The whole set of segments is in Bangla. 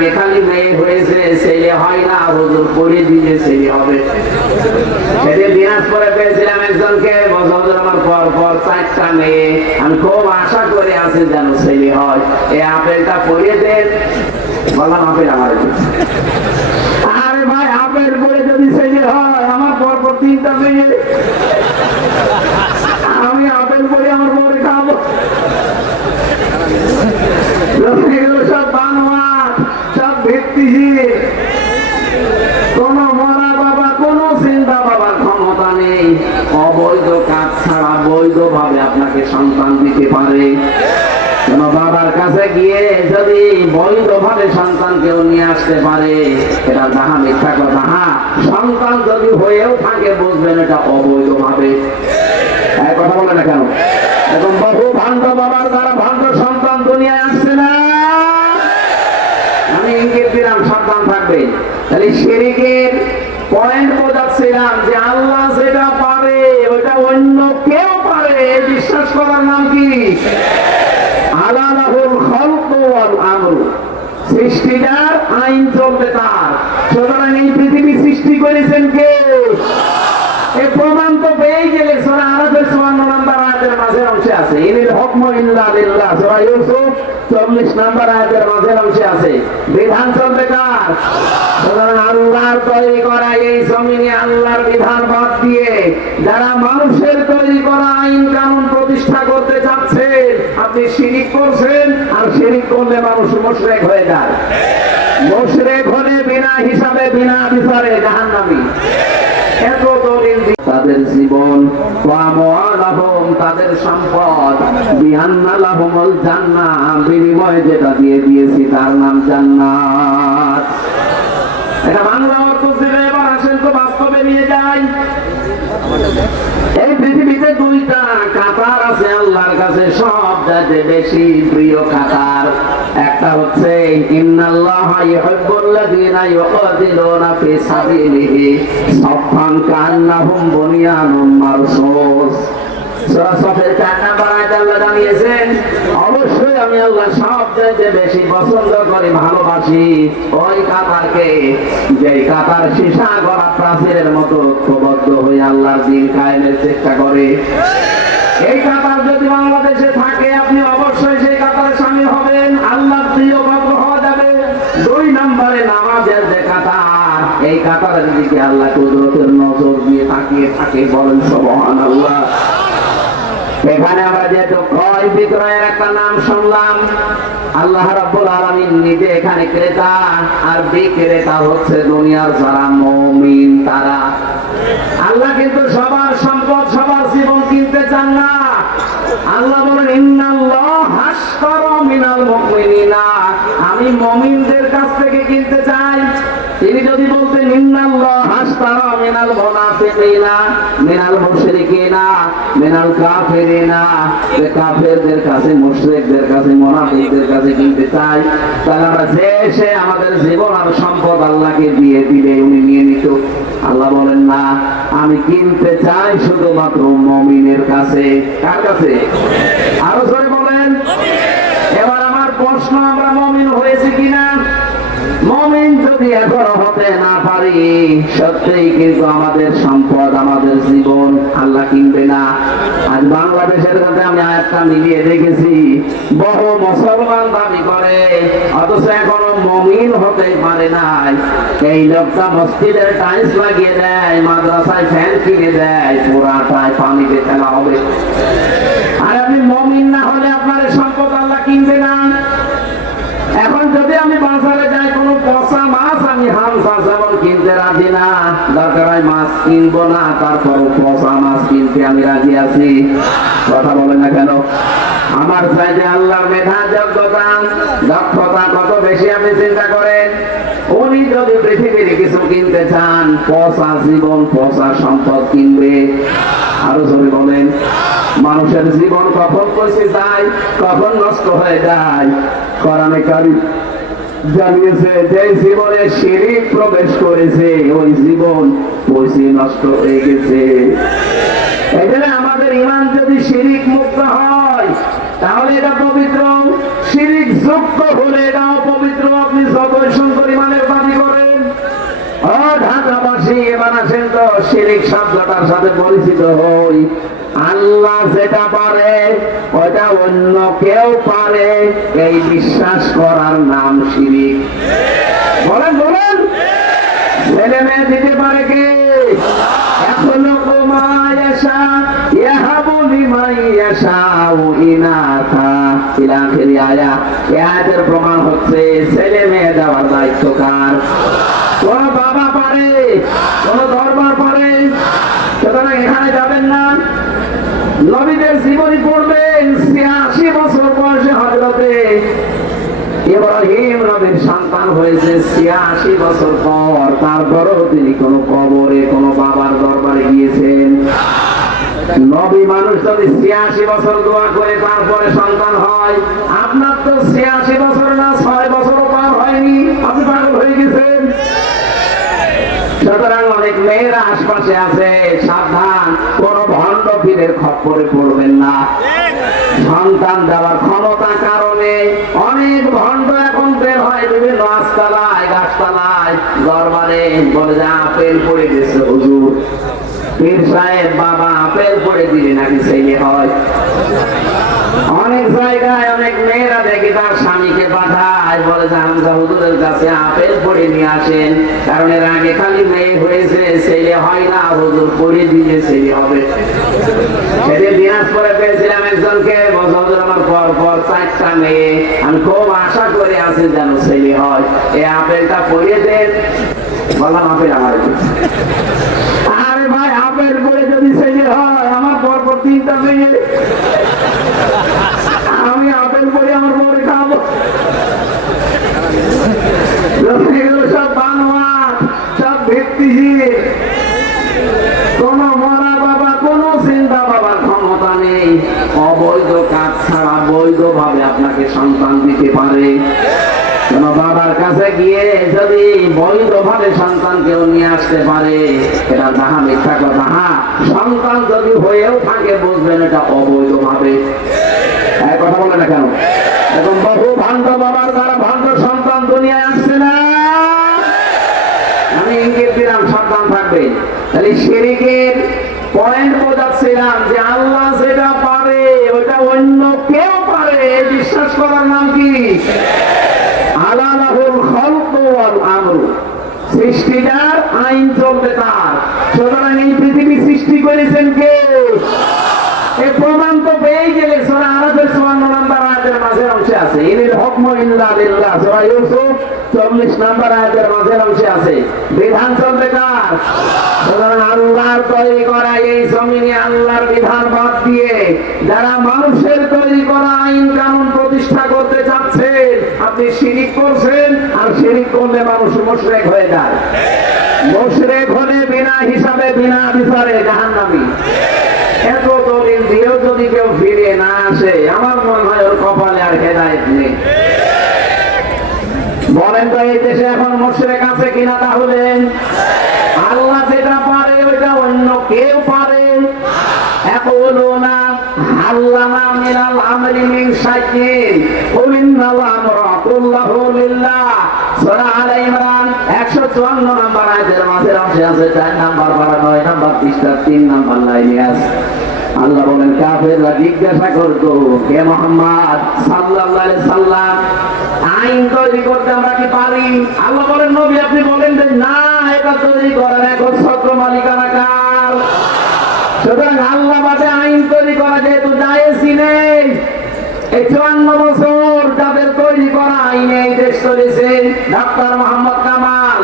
আগে খালি মেয়ে হয়েছে, ছেলে হয় না, হুজুর পড়িয়ে দিলে ছেলে হবে। সেদিন দিনাজপুরে পেয়েছিলাম একজনকে, হুজুর আমার পর পর 4টা মেয়ে, আমি খুব আশা করে আছি যেন ছেলে হয়, এই আপেলটা পড়িয়ে দেন। বললাম আপেল আমার, আরে ভাই আপেল পড়ে যদি ছেলে হয়, আমার পর পর 3টা মেয়ে, আমি আপেল পড়ে আমার পরে খাবো। সব বানোয়াট, সব ভিত্তিহীন, কোন মরা বাবা, কোন চিন্তা বাবার ক্ষমতা নেই। অবৈধ কাজ ছাড়া বৈধ ভাবে আপনাকে সন্তান দিতে পারে। কোন বাবার কাছে গিয়ে যদি বৈধ ভাবে সন্তান কেউ নিয়ে আসতে পারে, এটা যাহা মিথ্যা কথা। হ্যাঁ, সন্তান যদি হয়েও থাকে বুঝবেন এটা অবৈধ ভাবে। কথা বলে না কেন? এখন বহু ভাণ্ড বাবার দ্বারা ভাণ্ড সন্তান দুনিয়ায় আসছে না। আমি ইঙ্গিত দিলাম সাবধান থাকবে। তাহলে শিরকের পয়েন্ট বোঝাচ্ছিলাম যে আল্লাহ যেটা পারে ওটা অন্য কেউ পারে, বিশ্বাস করার নাম কি? আলা লাহুল খালকু ওয়াল আমর, সৃষ্টিটার আইন চলবে তার। সুতরাং এই পৃথিবী সৃষ্টি করেছেন কে? এই প্রমাণ তো পেয়ে গেলে সূরা আরাফের 54 নম্বর আয়াতের মাঝের অংশে আছে। ইনিল হুকমু ইল্লা লিল্লাহ, সূরা ইউসুফ 40 নম্বর আয়াতের মাঝের অংশে আছে। বিধান চলবে কার? সুতরাং আল্লাহর তৈরি করা এই জমিনে আল্লাহর বিধান বাদ দিয়ে যারা মানুষের তৈরি করা আইন কানুন প্রতিষ্ঠা করতে চাচ্ছেন, আপনি শিরক করছেন। আর শিরক করলে মানুষ মুশরিক হয়ে যায়। মুশরিক হলে বিনা হিসাবে বিনা বিচারে জাহান্নামী। এত দলিল তাদের জীবন, তাদের সম্পদ, বিআন্না লাহুমুল জান্নাহ, বিনিময়ে যেটা দিয়ে দিয়েছি তার নাম জান্নাত। এটা বাংলা অর্থ ছিল। এবার আসেন তো বাস্তবে নিয়ে যাই। এই পৃথিবীতে 2টা কাতার আছে আল্লাহর কাছে সবচেয়ে বেশি প্রিয় কাতার। একটা হচ্ছে ইন্নাল্লাহা ইউহিব্বুল্লাযীনা ইউকাতিলুনা ফি সাবিলিহি সাফফান কান্নাহুম বুনিয়ানুম মারসুস। সূরা সফের 4 নম্বর আয়াতে আল্লাহ জানিয়েছেন, অবশ্যই আমি আল্লাহ সবচেয়ে বেশি পছন্দ করি, ভালোবাসি ওই কাতারকে যেই কাতার সীসা গড়া প্রাচীরের মতো ঐক্যবদ্ধ হয়ে আল্লাহর দ্বীন কায়েমের চেষ্টা করে। এই কাতার যদি বাংলাদেশে থাকে, আপনি অবশ্যই সেই কাতারে শামিল হবেন, আল্লাহর প্রিয় ভক্ত হওয়া যাবে। 2 নম্বরে নামাজের যে কাতার, এই কাতারের দিকে আল্লাহ কুদরতের নজর দিয়ে তাকিয়ে থাকে। বলেন সুবহানাল্লাহ। এখানে আমরা যেহেতু ক্রয় বিক্রয়ের একটা নাম শুনলাম, আল্লাহ রাব্বুল আলামিন নিজে এখানে ক্রেতা, আর বিক্রেতা হচ্ছে দুনিয়ার যারা মুমিন তারা। আল্লাহ কিন্তু সবার সম্পদ, সবার জীবন কিনতে চান না। আল্লাহ বলেন ইন্নাল্লাহা আশতারা মিনাল মুমিনিনা, আমি মুমিনদের কাছ থেকে কিনতে চাই। তিনি যদি বলতেন ইন্নাল্লাহা আশতারা মিনাল মুনাফিকিনা মিনাল মুশরিকিনা মিনাল কাফিরিনা, কাফেরদের কাছে, মুশরিকদের কাছে, মুনাফিকদের কাছে কিনতে চাই, তাহলে আমরা যে আমাদের জীবন আর সম্পদ আল্লাহকে দিয়ে দিলে উনি নিয়ে নিত। আল্লাহ বলেন না, আমি কিনতে চাই শুধুমাত্র মুমিনের কাছে। কার কাছে? আরো জোরে বলেন। এবার আমার প্রশ্ন, আমরা মুমিন হয়েছি কিনা? মুমিন যদি এখনো হতে না পারি, সত্যিই কিন্তু আমাদের সম্পদ, আমাদের জীবন আল্লাহ কিনবে না। আজ বাংলাদেশের সাথে আমি আয়াতটা মিলিয়ে দেখেছি, বহু মুসলমান দাবি করে অথচ এখনো মুমিন হতে পারে নাই। এই লোকটা মসজিদের টাইলস লাগিয়ে দেয়, মাদ্রাসায় ফ্যান কিনে দেয়, পুরাটায় পানিতে ফেলা হবে। আর আপনি মুমিন না হলে আপনার সম্পদ আল্লাহ কিনবে না। এখন যদি আমি বাজারে যাই, কোনো পচা মাছ আমি হামসা যেমন কিনতে রাজি না, দরকার হয় মাছ কিনবো না, তারপর পচা মাছ কিনতে আমি রাজি আছি। কথা বলে না কেন? আমার চাইতে আল্লাহর মেধা, যোগ্যতা, দক্ষতা কত বেশি আপনি চিন্তা করেন। উনি যদি পৃথিবীর কিছু কিনতে চান, পচা জীবন, পচা সম্পদ কিনবে? আরো যদি বলেন, মানুষের জীবন কখন পচে যায়, কখন নষ্ট হয়ে যায়। কোরআনে কারীম জানিয়েছে যে জীবনে শিরক প্রবেশ করেছে, ওই জীবন পচে নষ্ট হয়ে গেছে। এখানে আমাদের ঈমান যদি শিরক মুক্ত হয় তাহলে এটা পবিত্র, শিরক যুক্ত হলে এটাও পবিত্র। আপনি যতই পাশাপাশি এবার আসেন তো শিরিক শব্দটার সাথে পরিচিত হই। আল্লাহ যেটা পারে ওটা অন্য কেউ পারে, এই বিশ্বাস করার নাম শিরিক। বলেন বলেন, ছেলে মেয়ে দিতে পারে কে? এখনো কুমায়াশা ইয়াহাবু লিমান ইয়াশাউ ইনাথা ইলা আখির আয়াত। এই আয়াতের প্রমাণ হচ্ছে ছেলে মেয়ে দেওয়ার দায়িত্ব কার? কোন বাবা পারে, কোন দরবার পারে? সুতরাং এখানে যাবেন না। নবীদের জীবনী পড়বেন, ৮৬ বছর বয়সে হযরতে ইব্রাহিম নবীর সন্তান হয়েছে ৮৬ বছর পর। তারপরেও তিনি কোন কবরে, কোন বাবার দরবারে গিয়েছেন? নবী মানুষ যদি ৮৬ বছর দোয়া করে তারপরে সন্তান হয়, আপনার তো ৮৬ বছর না ৬ বছরও পার হয়নি, আপনি পাগল হয়ে গেছেন। সুতরাং অনেক মেয়েরা আশপাশে আছে, সাবধান, কোন ভণ্ড পীরের খপ্পরে পড়বেন না। সন্তান দেওয়ার ক্ষমতা কারণে অনেক ভণ্ড এখন বের হয় বিভিন্ন গাছতলায় গাছতলায় দরবারে, বলে যে আপেল পড়ে গেছে হুজুর, পীর সাহেব বাবা আপেল পড়ে দিলে নাকি ছেলে হয়। অনেক জায়গায় অনেক মেয়েরা দেখি তার স্বামীকে পাঠায়, বলে যে হামজা হুজুরের কাছে আপেল পড়ে নিয়ে আসেন, কারণ এর আগে খালি মেয়ে হয়েছে, ছেলে হয় না, হুজুর পড়ে দিয়ে ছেলে হবে। সেদিন দিনাজপুরে পেয়েছিলাম একজনকে, হুজুর আমার পর পর ৪টা মেয়ে, আমি খুব আশা করে আছি যেন ছেলে হয়, এই আপেলটা পড়িয়ে দেন। বললাম আপেল আমার, আরে ভাই আপেল পড়ে যদি ছেলে হয়, আমার পর পর ৩টা মেয়ে, আমি আপেল পড়ে আমার পরে খাবো? সব বানোয়াট, সব ভিত্তিহীন। কোন মরা বাবা, কোন চিন্তা বাবার ক্ষমতা নেই। অবৈধ কাজ ছাড়া বৈধ ভাবে আপনাকে সন্তান দিতে পারে। কোন বাবার কাছে গিয়ে যদি বৈধ ভাবে সন্তান কেউ নিয়ে আসতে পারে, এটা যাহা মিথ্যা কথা। হ্যাঁ, সন্তান যদি হয়েও থাকে বুঝবেন এটা অবৈধ ভাবে। কথা বলে না কেন? এখন বহু ভাণ্ড বাবার দ্বারা ভাণ্ড সন্তান দুনিয়ায় আসছে না? আমি ইঙ্গিত দিলাম, সাবধান থাকবে। তাহলে শিরকের পয়েন্ট বোঝাচ্ছিলাম যে আল্লাহ যেটা পারে ওটা অন্য কেউ পারে, বিশ্বাস করার নাম কি? আলা লাহুল খালকু ওয়াল আমরু, সৃষ্টিটার আইন চলবে তার। সুতরাং এই পৃথিবী সৃষ্টি করেছেন কে? এই প্রমাণ তো পেয়ে গেলে সূরা আরাফের ৫৪ নম্বর আয়াতের মাঝের অংশে আছে, ইনিল হুকমু ইল্লা লিল্লাহ। সূরা ইউসুফ ৪০ নম্বর আয়াতের মাঝের অংশে আছে। বিধান চলবে কার? সুতরাং আল্লাহর তৈরি করা এই জমিনে আল্লাহর বিধান বাদ দিয়ে যারা মানুষের তৈরি করা আইন কানুন প্রতিষ্ঠা করতে চাচ্ছেন, আপনি শিরিক করছেন। আর শিরিক করলে মানুষ মুশরিক হয়ে যায়। মুশরিক হলে বিনা হিসাবে বিনা বিচারে জাহান্নামী। এত দলিল দিয়েও যদি কেউ ফিরে না আসে, আমার মনে হয় ওর কপালে আর হেদায়েত নেই। বলেন তো এই দেশে এখন মুশরিক আছে কিনা? তাহলে আল্লাহ যেটা পারে ওইটা অন্য কেউ পারে। ইয়াকুলুনা আল্লামা মিনাল আমরি মিন শাইইন কুল ইন্নাল আমরা কুল্লাহু লিল্লাহ। সূরা আলে ইমরান ১৫৪ নম্বর আয়াতের মাঝের অংশে আছে, ৪ নাম্বার পারা ৯ নাম্বার পৃষ্ঠা ৩ নাম্বার লাইনে আছে। আল্লাহ বলেন কাফেররা জিজ্ঞাসা করতো, হে মুহাম্মদ সাল্লাল্লাহু আলাইহি সাল্লাম, আইন তৈরি করতে আমরা কি পারি? আল্লাহ বলেন নবী আপনি বলেন যে না, এটা তৈরি করার একচ্ছত্র মালিকানা কার? সুতরাং আল্লাহ বাদে আইন তৈরি করা যেহেতু জায়েজই নেই। এই ৫৪ বছর যাদের তৈরি করা আইনে এই দেশ চলেছে, ডক্টর মোহাম্মদ কামাল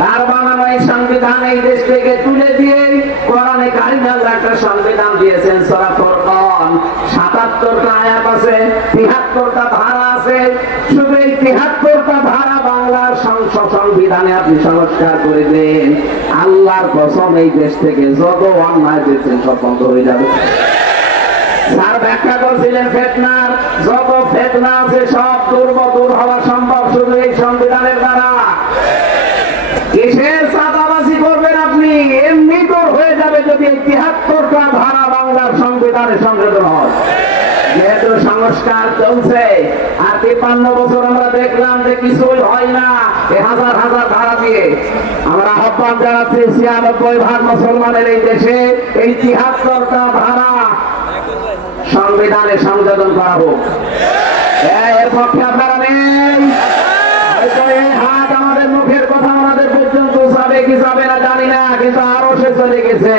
তার বানানো এই সংবিধান এই দেশ থেকে তুলে দিয়ে কোরআনে কারিমে আল্লাহ একটা সংবিধান দিয়েছেন। সূরা ফুরকান ৭৭টা আয়াত আছে, ৭৩টা ধারা আছে। শুধু এই ৭৩টা ধারা বাংলার সংবিধানে আপনি সংস্কার করে দেন, আল্লাহর কসম এই দেশ থেকে যত অন্যায় দেখছেন সব বন্ধ হয়ে যাবে। স্যার ব্যাখ্যা করছিলেন ফিতনার যত ফিতনা আছে সব দূর হওয়া সম্ভব শুধু এই সংবিধানের দ্বারা। কিসের চাঁদাবাজি করবেন আপনি? এমনি তো হয়ে যাবে যদি এই ৭৩টা ধারা বাংলার সংবিধানে সংশোধন হয়। যেহেতু সংস্কার চলছে আর বছর আমরা দেখলাম যে কিছুই হয় না, এই হাজার হাজার ধারা দিয়ে। আমরা আহ্বান জানাচ্ছি 96% মুসলমানের এই দেশে এই 73টা ধারা সংবিধানে সংযোজন করা হোক। এর পক্ষে আপনারা নেই? এই হাত আমাদের মুখের কথা আমাদের পর্যন্ত যাবে কি যাবে না জানি না, কিন্তু আরো সে চলে গেছে।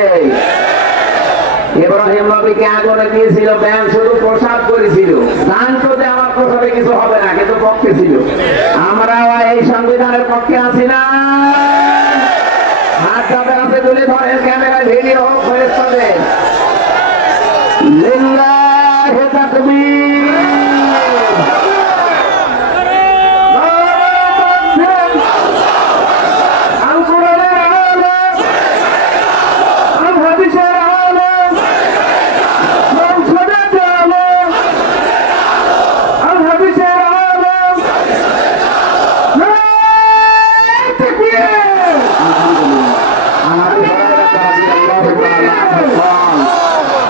ইব্রাহিম নবীকে আগুনে দিয়েছিল, ব্যান শুধু প্রসাদ করেছিল, জানতো যে আমার প্রসাদে কিছু হবে না, কিন্তু পক্ষে ছিল। আমরাও এই সংবিধানের পক্ষে আছি না? হাত যাদের আছে তুলে ধরেন, ক্যামেরায় ভিডিও হোক, ফেরেশতাদের লিল্লাহি তাকবীর।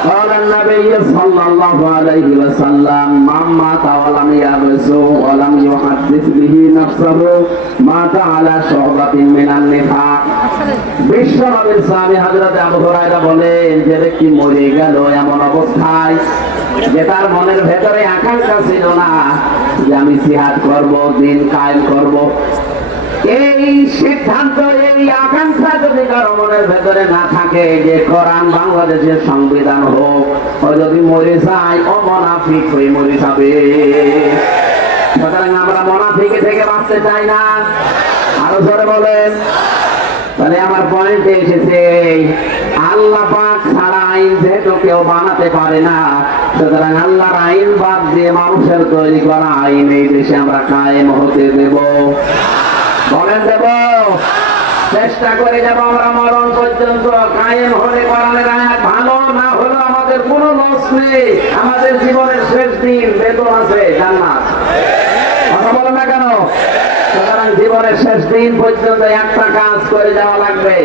قال النبي صلى الله عليه وسلم من مات ولم يغزو ولم يحدث به نفسه مات على شعبة من النفاق। বিশ্ব নবীর সাহাবী হযরত আবু হুরায়রা বলেন, যে ব্যক্তি মরে গেল এমন অবস্থায় যে তার মনের ভেতরে আকাঙ্ক্ষা ছিল না যে আমি জিহাদ করব, দ্বীন কায়েম করব, এই সিদ্ধান্ত, এই আকাঙ্ক্ষা যদি কারো মনের ভেতরে না থাকে যে কোরআন বাংলাদেশের সংবিধান হোক, ও যদি মরে যায় ও মুনাফিক হয়ে মরে যাবে। সুতরাং আমরা মুনাফিক থেকে বাঁচতে চাই না। আরো জোরে বলেন। তাহলে আমার পয়েন্টে এসেছে, আল্লাহ পাক ছাড়া আইন যেহেতু কেউ বানাতে পারে না, সুতরাং আল্লাহর আইন বাদ দিয়ে মানুষের তৈরি করা আইন এই দেশে আমরা কায়েম হতে দেব। বলেন দেব? চেষ্টা করে যাব আমরা মরণ পর্যন্ত। কায়েম হলে কোরআনের আয়াত ভালো, না হলো আমাদের কোনো লস নেই। আমাদের জীবনের শেষ দিন বেতন আছে, জান্নাত। কথা বলেন না কেন? সুতরাং জীবনের শেষ দিন পর্যন্ত একটা কাজ করে যাওয়া লাগবে।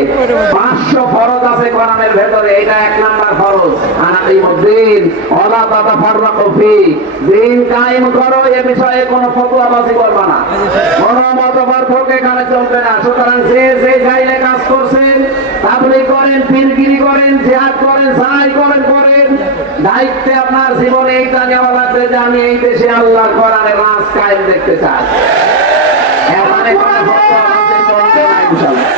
500 ফরজ আছে কোরআনের ভেতরে, এটা 1 নাম্বার ফরজ। আনাকিমুদ্দিন ওয়ালা তাতাফাররাকু ফি, দ্বীন কায়েম করো, এ বিষয়ে কোনো ফতোয়াবাজি করবে না, কোনো মতপার্থক্য এখানে চলবে না। সুতরাং যে যে জায়গায় কাজ করছেন, তাবলীগ করেন, পীরগিরি করেন, জিহাদ করেন, যাই করেন করেন, দায়িত্বে আপনার জীবনে এইটা নেওয়া লাগবে যে আমি এই দেশে আল্লাহর কোরআনের রাজ কায়েম দেখতে চাই। এখানে কোনো ফতোয়াবাজি চলবে না ইনশাআল্লাহ।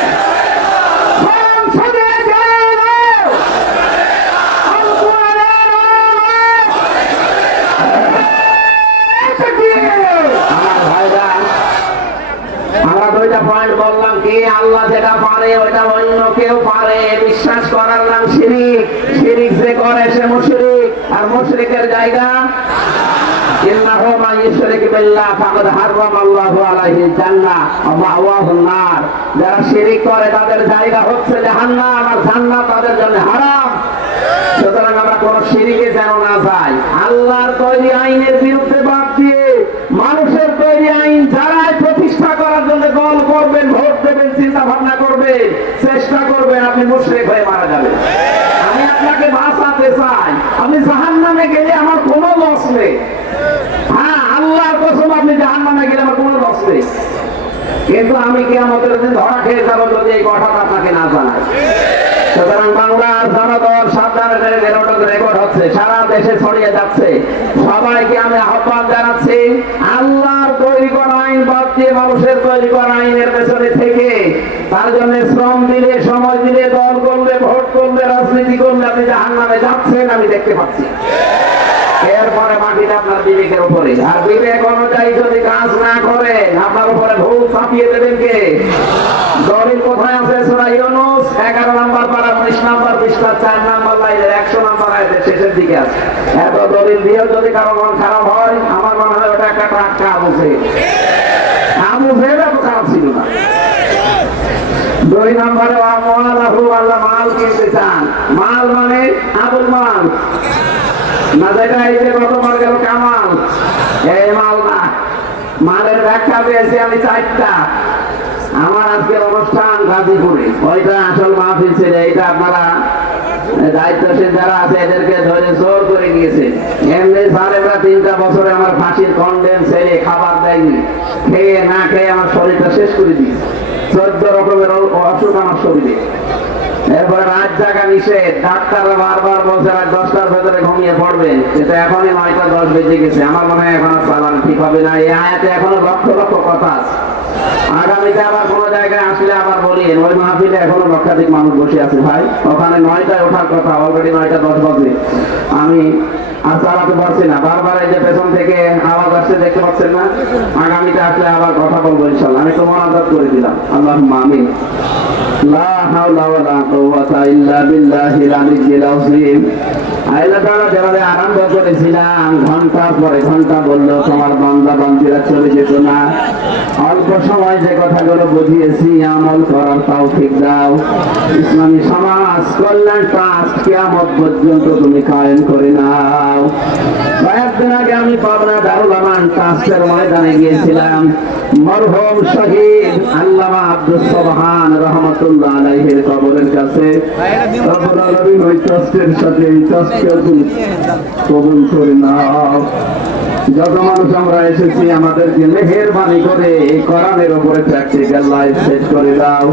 আমরা দুইটা পয়েন্ট বললাম, কি আল্লাহ যেটা পারে ওইটা অন্য কেউ পারে, বিশ্বাস করার নাম শিরিক। শিরিক যে করে সে মুশরিক, আর মুশরিকের জায়গা ইন্নাহু মান ইউশরিক বিল্লাহ ফাকাদ হারামা আল্লাহু আলাইহিল জান্নাহ ওয়া মাওয়াহুন নার। যারা শিরিক করে তাদের জায়গা হচ্ছে জাহান্নাম, আর জান্নাত তাদের জন্য হারাম। সুতরাং আমরা কোন শিরিকে যেন না যাই। আল্লাহর তৈরি আইনের বিরুদ্ধে বাদ দিয়ে মানুষের তৈরি আইন যারাই প্রতিষ্ঠা করার জন্য দল করবেন, ভোট দেবেন, চিন্তা ভাবনা করবেন, চেষ্টা করবেন, আপনি মুশরিক হয়ে মারা যাবেন। আমি আপনাকে বাঁচাতে চাই। আপনি জাহান্নামে গেলে আমার কোনো লস নেই। হ্যাঁ, আল্লাহর কসম, আপনি জাহান্নামে গেলে আমার কোনো লস নেই, কিন্তু আমি কিয়ামতের দিন ধরা খেয়ে যাবো যদি এই কথাটা আপনাকে না জানাই। সুতরাং বাংলার জনগণ সাবধানে রেকর্ড হচ্ছে, সারা দেশে ছড়িয়ে যাচ্ছে। সবাইকে আমি আহ্বান জানাচ্ছি, আল্লাহর তৈরি করা আইন বাদ দিয়ে মানুষের তৈরি করা আইনের পেছনে থেকে তার জন্য শ্রম দিলে, সময় দিলে, দল করলে, ভোট করলে, রাজনীতি করলে আপনি জাহান্নামে যাচ্ছেন, আমি দেখতে পাচ্ছি। এরপরে মাটিটা আপনার বিবেকের উপরে, আর বিবেক অনুযায়ী যদি কাজ না করে আপনার উপরে ভুল চাপিয়ে দেবেন কে? দলিল কোথায় আছে? সূরা ইউনূস 11 নম্বর পারা 19 নম্বর পৃষ্ঠা 4 নম্বর লাইনের 100 নম্বর আয়াতের শেষের দিকে আছে। এত দলিল দিয়েও যদি কারো মন খারাপ হয়, আমার মনে হয় ওটা একটা টাকা বুঝে আবু জেহেল তো খারাপ ছিল না। 2 নম্বরে আমওয়ালাহু, আল্লাহ মাল কিনতে চান। মাল মানে আবুল মাল না, যেটা এই যে গতবার গেল কামাল, এই মাল না। মালের ব্যাখ্যা পেয়েছি আমি 4টা। আমার আজকের অনুষ্ঠান গাজীপুরে, ওইটা আসল মাহফিল ছিল। এইটা আপনারা দায়িত্বশীল যারা আছে এদেরকে ধরে জোর করে নিয়েছে। এমনি স্যারেরা 3টা বছরে আমার ফাঁসির কন্ডেম ছেড়ে খাবার খেয়ে না খেয়ে আমার শরীরটা শেষ করে দিয়েছে। 14 রকমের অসুখ আমার শরীরে। এরপরে রাত জাগা নিষেধ, ডাক্তাররা বারবার বলছে রাত 10টার ভেতরে ঘুমিয়ে পড়বেন, কিন্তু এখনই 9টা 10 বেজে গেছে। আমার মনে হয় এখন চালানো ঠিক হবে না। এই আয়াতে এখনো লক্ষ লক্ষ কথা আছে। আগামীতে আবার কোনো জায়গায় আসলে আবার বলিয়েন, ওই মাহফিলে এখনো লক্ষাধিক মানুষ বসে আছে ভাই, ওখানে 9টায় ওঠার কথা, অলরেডি 9টা 10 বাজে। আমি আর চালাতে পারছি না, বারবার এই যে পেছন থেকে আওয়াজ আসছে, দেখতে পাচ্ছেন না? আগামীতে আসলে আবার কথা বলবো ইনশাল্লাহ। আমি তো মোনাজাত করে দিলাম, আল্লাহুম্মা আমিন। লা হাওলা ওয়ালা কুওয়াতা ইল্লা বিল্লাহিল আলিয়্যিল আযীম। আল্লাহ তাআলা যেভাবে আরম্ভ করেছিলাম, ঘন্টার পরে ঘন্টা বলল তোমার বান্দা বান্দীরা চলে যেত না। অল্প সময় যে কথাগুলো বুঝিয়েছি আমল করার তৌফিক দাও। ইসলামী সমাজ কল্যাণ ট্রাস্ট কিয়ামত পর্যন্ত তুমি কায়েম করে নাও। কয়েকদিন আগে আমি পাবনা দারুল আমান ট্রাস্টের ময়দানে গিয়েছিলাম। মরহুম শহীদ আল্লামা আব্দুস সুবহান রহমাতুল্লাহ আলাইহির কবরের কাছে রব্বুল আলামিন ওই ট্রাস্টের সাথে এই ট্রাস্টকে কবুল করে নাও। যত মানুষ আমরা এসেছি আমাদেরকে মেহেরবানি করে এই কোরআনের উপরে প্র্যাকটিক্যাল লাইফ সেট করে দাও।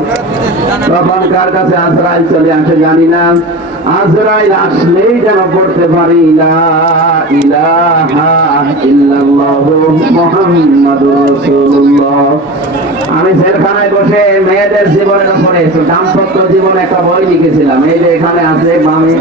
তখন কার কাছে আজরাইল চলে আসে জানি না, আজরাইল আসলেই যেন পড়তে পারি লা ইলাহা ইল্লাল্লাহু মুহাম্মাদুর রাসূলুল্লাহ। আমি জেলখানায় বসে মেয়েদের জীবনের উপরে দাম্পত্য জীবনে একটা বই লিখেছিলাম, এই যে এখানে আছে। আমি